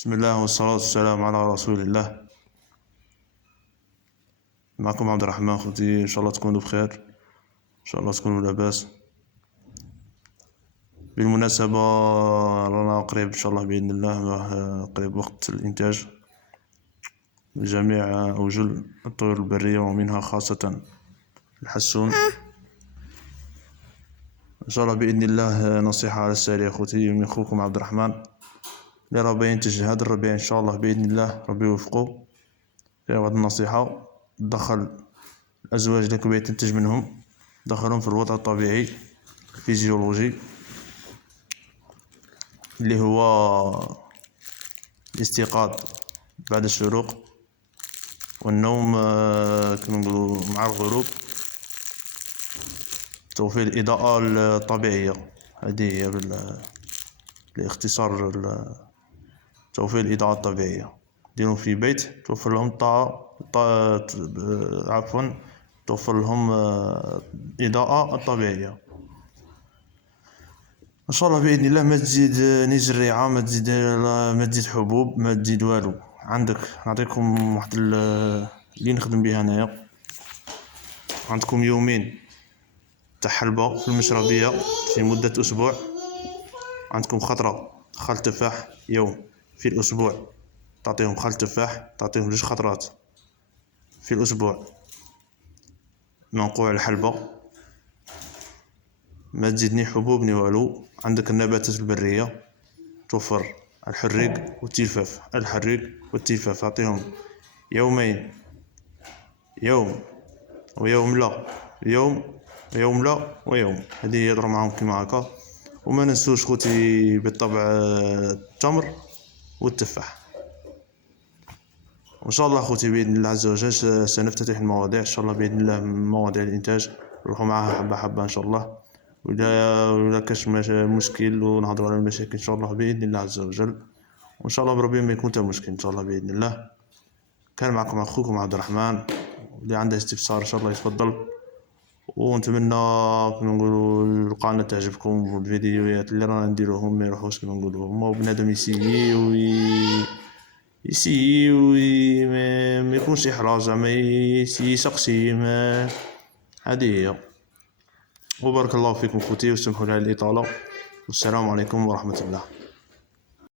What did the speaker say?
بسم الله والصلاة والسلام على رسول الله. معكم عبد الرحمن خوتي، إن شاء الله تكونوا بخير، إن شاء الله تكونوا لاباس. بالمناسبة رانا قريب إن شاء الله بإذن الله، قريب وقت الإنتاج لجميع أوجه الطيور البرية ومنها خاصة الحسون. إن شاء الله بإذن الله نصيحة على السريع خوتي من أخوكم عبد الرحمن اللي راه باين ينتج هاد الربيع إن شاء الله بإذن الله، ربي يوفقو. في واحد النصيحة: دخل الأزواج اللي كبغي تنتج منهم دخلهم في الوضع الطبيعي الفيزيولوجي اللي هو الاستيقاظ بعد الشروق والنوم كما نقولوا مع الغروب، توفير الإضاءة الطبيعية. هذه هي بالاختصار توفير الإضاءة الطبيعية. ديرهم في بيت توفر لهم توفر لهم الإضاءة الطبيعية. ان شاء الله باذن الله ما تزيد نزريعه، ما تزيد حبوب، ما تزيد والو. عندك نعطيكم واحد اللي نخدم بها انايا. عندكم يومين تاع حلبة في المشربية في مدة اسبوع. عندكم خطرة خل تفاح يوم في الاسبوع، تعطيهم خل تفاح، تعطيهم 2 خطرات في الاسبوع منقوع الحلبة. ما تزيد ني حبوب ني والو. عندك النباتات البرية توفر الحريق والتلفاف. الحريق والتلفاف تعطيهم يومين، يوم ويوم لا، يوم لا ويوم. هذه يضرب معهم كيما هكا. وما ننسوش خوتي بالطبع التمر والتفاح. وان شاء الله خوتي باذن الله عز وجل سنفتتح المواضيع ان شاء الله باذن الله، مواضيع الانتاج نروحوا معاها حبه حبه ان شاء الله. ولا كاش مشكل ونهضروا على المشاكل ان شاء الله باذن الله عز وجل. وان شاء الله بربي ما يكون تا مشكل ان شاء الله باذن الله. كان معكم اخوكم عبد الرحمن، اللي عنده استفسار ان شاء الله يتفضل. ونتمنى كما نقولوا القناه تعجبكم والفيديوهات اللي رانا نديروهم ما يروحوش كما نقولوا هما بنادم يسيي ما يكونش احراج، زعما يسيي شخصي. هذه هي. وبارك الله فيكم خوتي، وسمحوا لي على الإطالة، والسلام عليكم ورحمة الله.